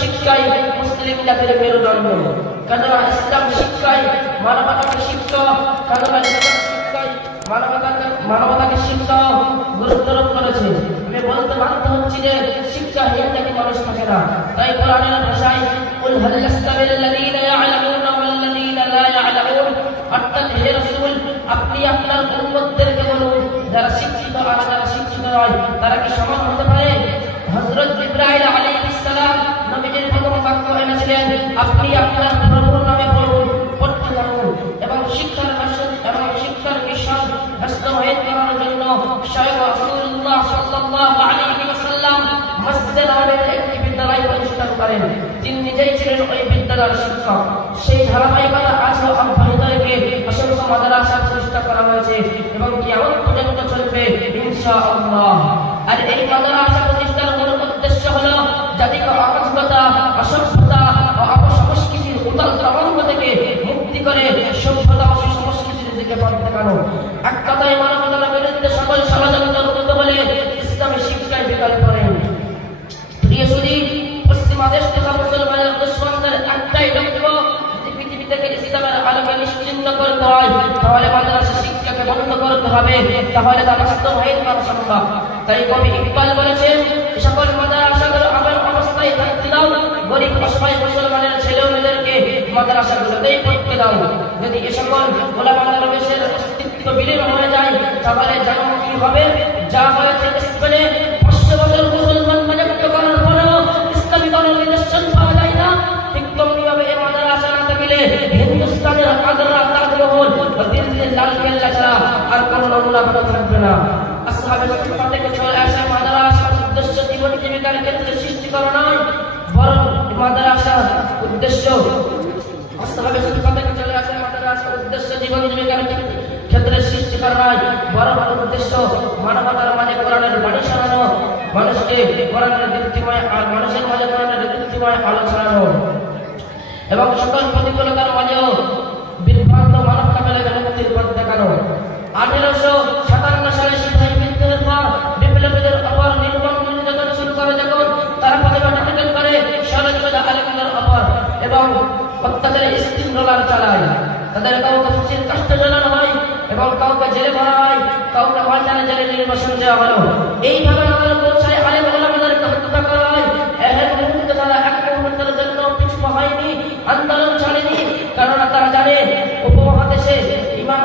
শিক্ষাই মুসলিম জাতির মেরুদণ্ড। কেননা ইসলাম শিক্ষায় মানবতাকে শিক্ষা, কেননা শিক্ষায় মানবতাকে শিক্ষা গুরুত্বারোপ করেছে। আমি বলতে বাধ্য হচ্ছি যে শিক্ষাহীন জাতি মানুষ থাকে না। তাই কোরআনের ভাষায় কুল হাল ইয়াস্তাবিল্লাযীনা ইয়া'লামুনা ওয়াল্লাযীনা লা ইয়া'লামুন, অর্থাৎ হে রাসূল আপনি আপনার উম্মতদেরকে বলুন যারা শিক্ষিত আর যারা শিক্ষিত নয় তারা কি সমান হতে পারে? হযরত জিবরাইল আলাইহিস সালাম নবীজির প্রথম বাক্য এনেছিলেন আপনি আপনার প্রভুর নামে পড়ুন, পড়তে থাকুন। এবং শিক্ষার মিশন বাস্তবায়ন করার জন্য স্বয়ং রাসূলুল্লাহ সাল্লাল্লাহু আলাইহি ওয়াসাল্লাম মসজিদে নববীতে একটি বিদ্যালয় প্রতিষ্ঠা করেন। তিনি নিজেই ছিলেন ওই বিদ্যালয়ের শিক্ষক। সেই ধারাবাহিকতা আজও অব্যাহত রেখে অসংখ্য মাদ্রাসা প্রতিষ্ঠা করা হয়েছে এবং কিয়ামত পর্যন্ত চলবে ইনশাআল্লাহ। আর এই মাদ্রাসা প্রতিষ্ঠার মূল উদ্দেশ্য হলো জাতিকে অরাজকতা, অসভ্যতা ও অপসংস্কৃতির উতাল তরঙ্গ থেকে মুক্তি করে সভ্যতা ও সংস্কৃতির দিকে পথ দেখানো। এক কথায় মানবতার বিরুদ্ধে সকল ষড়যন্ত্র রুদ্ধ বলে ইসলামী শিক্ষায় বিকল্প নেই। প্রিয় সুধী, পশ্চিমা দেশ তথা মুসলমানের দুশ্মনদের একটাই লক্ষ্য, যদি পৃথিবী থেকে ইসলামের আলোকে নিশ্চিহ্ন করতে হয় তাহলে মাদ্রাসা শিক্ষাকে বন্ধ করতে হবে, তাহলে তা বাস্তবায়ন করা সম্ভব। তাই কবি ইকবাল বলেছেন সকল মাদ্রাসাগুলো আমার অবস্থায় থাকতে দাও, গরিব অসহায় মুসলমানের ছেলে মেয়েদেরকে মাদ্রাসাগুলোতেই পড়তে দাও। যদি এ সকল ওলামা দরবেশের অস্তিত্ব বিলীন হয়ে যায় তাহলে জানো কি হবে? যা হয়েছে স্পেনে 500 বছর মুসলমান রাজত্ব করার পরেও ইসলামী কোনো নিদর্শন পাওয়া যায় না। ঠিক তেমনিভাবে এই মাদ্রাসা না থাকলে হিন্দুস্তানের আগ্রা, তাজমহল ও দিল্লির লালকেল্লা ছাড়া আর কোনো নমুনা থাকবে না। আসহাবে সুফা থেকে চলে আসা মাদ্রাসার উদ্দেশ্য জীবন জীবিকার ক্ষেত্রে সৃষ্টি করা নয়, বরং মাদ্রাসার উদ্দেশ্য আসহাবে সুফা থেকে চলে আসা মাদ্রাসার উদ্দেশ্য জীবন জীবিকার ক্ষেত্রে সৃষ্টি করা নয়, বরং উদ্দেশ্য মানবতার মাঝে কোরআনের বাণী শোনানো, মানুষকে কোরআনের দীপ্তিময় আর মানুষের মাঝে কোরআনের দীপ্তিময় আলো ছড়ানো এবং সকল প্রতিকূলতার মাঝেও বিভ্রান্ত মানব কাফেলাকে মুক্তির পথ দেখানো। 1857 সালে সিপাহী বিদ্রোহের পর বিপ্লবীদের অপর নির্মম নির্যাতন শুরু করে যখন তারা প্রতিবাদ করে ষড়যন্ত্র আলেমদের অপর এবং অত্যাচারে স্টিম রোলার চালায়, তাদের কাউকে ফাঁসির কাষ্ঠে ঝোলানো হয় এবং কাউকে জেলে ভরা হয়, কাউকে পাল্টানে জেলে নির্বাসন দেওয়া হলো। এইভাবে আমাদের পৌঁছায় আলেম ওলামাদেরকে হত্যা করা হয়। এর মুহূর্তে তারা এক মুহূর্তের জন্য পিছু হয়নি, আন্দোলন ছাড়েনি, কেননা তারা জানে উপমহাদেশে ইমান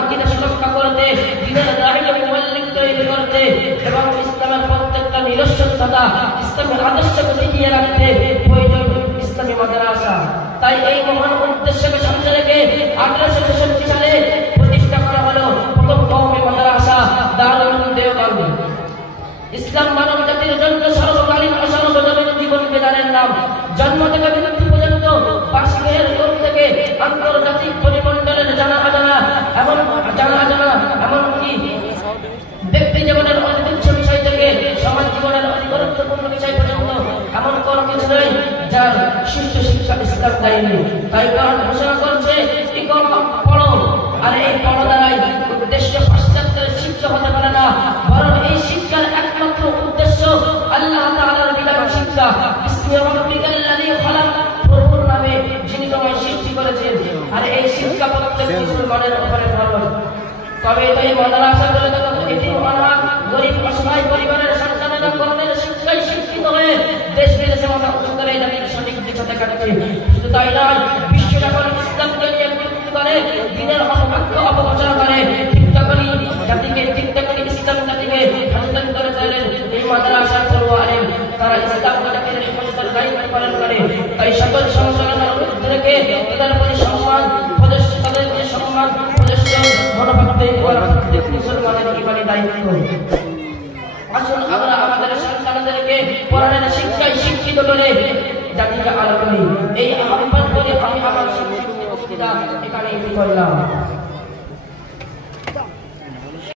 আকিদা সুরক্ষা করতে, দ্বীনের দাঈয়া মুবাল্লিগ তৈরি করতে এবং ইসলামের প্রত্যেকটা নিদর্শন তথা ইসলামের আদর্শকে টিকিয়ে রাখতে প্রয়োজন ইসলামী মাদ্রাসা। তাই এই মহান উদ্দেশ্যকে সামনে রেখে 1866 সালে প্রতিষ্ঠা করা হলো প্রথম কওমি মাদ্রাসা দারুল উলুম দেওবন্দ। ইসলাম মানব জাতির জন্য সর্বকালীন ও সর্বজনীন জীবন বিধানের নাম। জন্ম থেকে মৃত্যু পর্যন্ত বার্ষিকের কোণ থেকে আন্তর্জাতিক পরিমণ্ডলের জানা অজানা এমনকি ব্যক্তি জীবনের অতি তুচ্ছ বিষয় থেকে সমাজ জীবনের অতি গুরুত্বপূর্ণ বিষয় পর্যন্ত এমন কোনো কিছু নেই যার শীর্ষ শিক্ষা ইসলাম দেয়নি। তাই কোরআন ঘোষণা করছে পড়ো, আর এই পড়ো দ্বারাই উদ্দেশ্য পাশ্চাত্যের শিক্ষা হতে পারে না, বরং এই শিক্ষার একমাত্র উদ্দেশ্য আল্লাহ তাআলার বিধান শিক্ষা। বিসমি রাব্বিকাল্লাযী খালাক, প্রভুর নামে যিনি তোমায় সৃষ্টি করেছেন। আর এই শিক্ষা প্রত্যেক মুসলমানের উপরে ফরজ। তবে এই মাদ্রাসাগুলো যখন এতিম অনাথ গরিব অসহায় পরিবারের সন্তানেরা কোরআনের শিক্ষায় শিক্ষিত হয়ে দেশ বিদেশে মাথা উঁচু করে জাতির সঠিক দিশা দেখাচ্ছে। শুধু তাই নয়, বিশ্ব যখন ইসলামকে নিয়ে বিরক্তি করে, দ্বীনের অপবাক্য অপপ্রচার করে, ঠিক তখনই ইসলাম জাতিকে সচেতন করে তোলেন এই মাদ্রাসার পড়ুয়া আলেম। তারা ইসলাম জাতির হেফাজতের দায়িত্ব পালন করে। তাই সকল সংশোধনের ঊর্ধ্বে রেখে তাদের প্রতি সম্মান, তাদের যে সম্মান প্রদর্শন মনোভাবতে প্রত্যেক মুসলমানের ইমানি দায়িত্ব। আসুন আমরা আমাদের সন্তানদেরকে কোরআনের শিক্ষায় শিক্ষিত করে জাতিকে আলো করি। এই আহ্বান করে আমি আমার শিক্ষিত বক্তৃতা এখানেই করলাম।